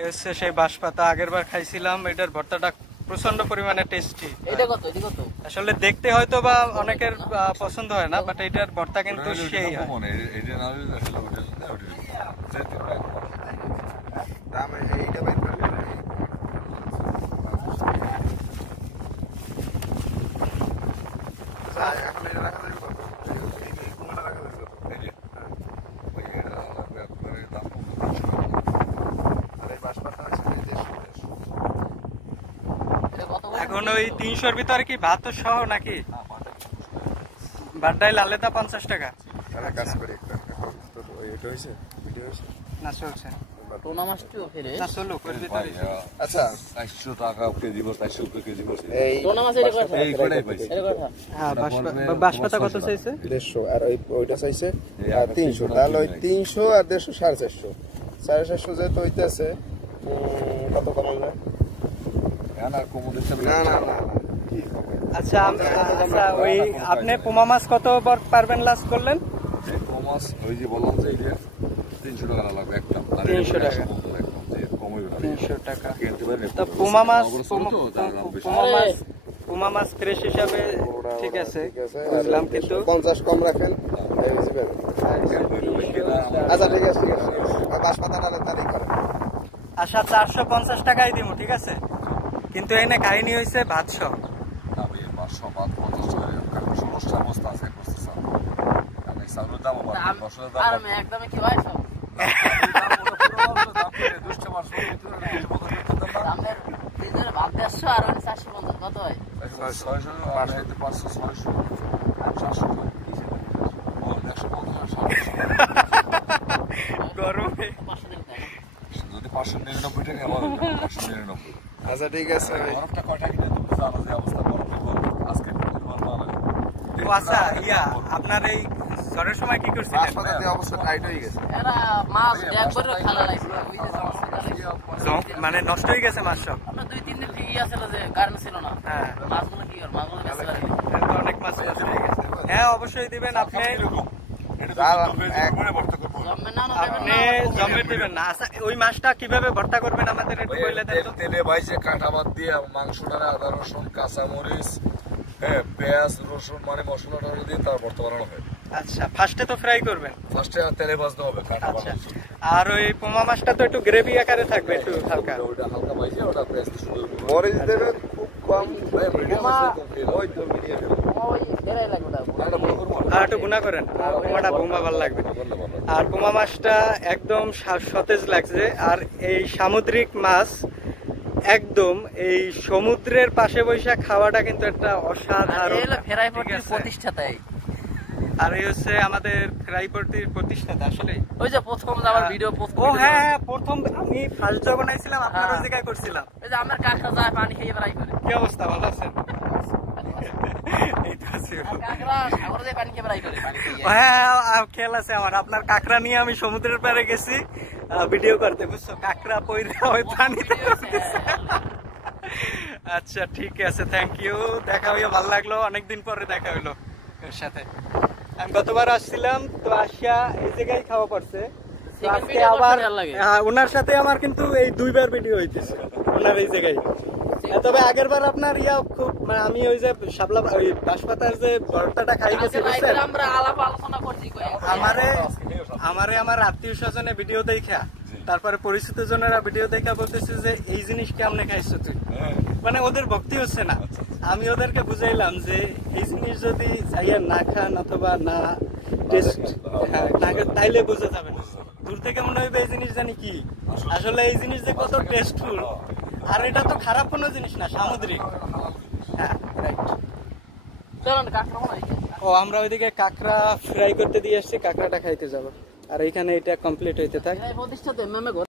এই হচ্ছে সেই বাঁশপাতা, আগের বার খাইছিলাম, এটার ভর্তাটা প্রচন্ড পরিমাণে টেস্টি। আসলে দেখতে হয়তো বা অনেকের পছন্দ হয় না, বাট এটার ভর্তা কিন্তু সেই হয়। এখন ওই 300-র ভিতরে কি ভাত সহ নাকি? ভাত ডাইল আলাদা 50 টাকা না চলছে। বাঁশপাতা কত চাইছে? 150 আর ওইটা চাইছে 300, তাহলে ওই 300 আর 150 450, 450 যেহেতু হইতেছে কত কমাল যায়? আচ্ছা ওই আপনি পোমা মাছ কত পারবেন লাস্ট করলেন? ওই যে বললাম যে 300 টাকা লাগবে একদম। 300 টাকা 300 টাকা। তো পোমা মাছ ফ্রেশ হিসাবে ঠিক আছে বুঝলাম, কিন্তু 50 কম রাখেন। আচ্ছা ঠিক আছে বাঁশপাতা ডালের তারিখ করেন। আচ্ছা 450 টাকাই দিব, ঠিক আছে? কিন্তু এনে কাহিনী হয়েছে ভাত সহ। গরমে যদি 599 টাকা আমার 599। আচ্ছা ঠিক আছে আচ্ছা ইয়া আপনার এই ঝড়ের সময় কি করছিলেন? অবস্থা টাইট হয়ে গেছে, মানে নষ্ট হয়ে গেছে মাছ সব। 2-3 দিন ঠিকই আছিল যে কারণ ছিল না। হ্যাঁ মাছগুলো কি আর মাছগুলো বেঁচে পারে অনেক মাছ নষ্ট হয়ে গেছে। হ্যাঁ অবশ্যই দিবেন আপনি, আপনি জমে দিবেন না। আচ্ছা ওই মাছটা কিভাবে ভর্তা করবেন আমাদের একটু বলে দেন তো। তেলে ভাইজে কাটা বাদ দিয়ে মাংসটা আদা রসুন কাঁচা মরিচ হ্যাঁ পেঁয়াজ রসুন মানে মশলাটা দিয়ে তার ভর্তা বানানো হয়। আচ্ছা ফার্স্টে তো ফ্রাই করবেন? ফার্স্টে তেলে ভাজতে হবে কাটা। আচ্ছা আর ওই পোমা মাছটা তো একটু গ্রেভি আকারে থাকবে, একটু হালকা। ওটা হালকা ভাইজে ওটা পেস্ট শুরু মরিচ দেবেন খুব কম, আর একটু গুনা করেন, পোমাটা বোমা ভালো লাগবে। আর পোমা মাছটা একদম সতেজ লাগছে। আর এই সামুদ্রিক মাছ একদম এই সমুদ্রের পাশে বসে খাওয়াটা কিন্তু একটা অসাধারণ প্রতিষ্ঠাতাই। আর এই হচ্ছে আমাদের ফ্রাইপটির প্রতিষ্ঠাতা। আসলে ওই যে প্রথম আমার ভিডিও ও হ্যাঁ প্রথম আমি ফার্স্ট যখন আইছিলাম আপনার ওই জায়গায় করছিলাম। ওই যে আমার কাকড়া যায় পানি খেয়ে ফ্রাই করে। কি অবস্থা, ভালো আছেন? হ্যাঁ খেয়াল আছে আমার, আপনার কাঁকড়া নিয়ে আমি সমুদ্রের পাড়ে গেছি ভিডিও করতে, বুঝছো? কাঁকড়া পয়রা ওই পানিতে। আচ্ছা ঠিক আছে, থ্যাংক ইউ। দেখা হইয়া ভালো লাগলো, অনেকদিন পরে দেখা হইলো এর সাথে। আমি গতবার আসছিলাম তো আসিয়া এই জায়গায় খাওয়া পড়ছে, আবার ওনার সাথে আমার কিন্তু এই 2বার ভিডিও হইতেছে ওনার এই জায়গায়। তবে আগের বার আপনার ইয়া খুব মানে আমি ওই যে শাপলা ওই বাঁশপাতার যে ভর্তাটা খাই গেছি বুঝছেন, আমারে আমার আত্মীয় স্বজনে ভিডিও দেখা, তারপরে পরিচিত জনেরা ভিডিও দেখা বলতেছে যে এই জিনিস কেমনে খাইছো তুই, মানে ওদের ভক্তি হচ্ছে না। আমি ওদেরকে বুঝাইলাম যে এই জিনিস যদি যাইয়া না খান অথবা না টেস্ট তাইলে বোঝা যাবে না। দূর থেকে মনে হইবে এই জিনিস জানি কি, আসলে এই জিনিস যে কত টেস্টফুল। আর এটা তো খারাপ কোনো জিনিস না, সামুদ্রিক। হ্যাঁ রাইট। ও আমরা ওইদিকে কাঁকড়া ফ্রাই করতে দিয়ে আসছি, কাঁকড়াটা খাইতে যাবো। আর এইখানে এটা কমপ্লিট হইতে থাকে।